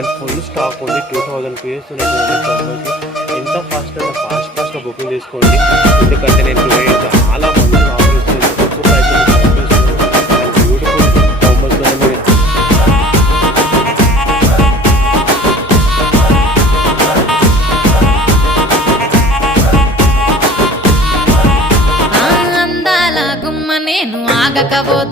And full stock ఉంది. 2000 pieces ఉన్నటువంటి ఎంత ఫాస్ట్గా బుకింగ్ చేసుకోండి. ఎందుకంటే నేను చాలా మంచి ఆఫర్ ఇస్తుంది. తక్కువ ప్రైస్లో అండ్ బ్యూటిఫుల్ బొమ్మలతో అందాల గుమ్మ నేను ఆగకపోతే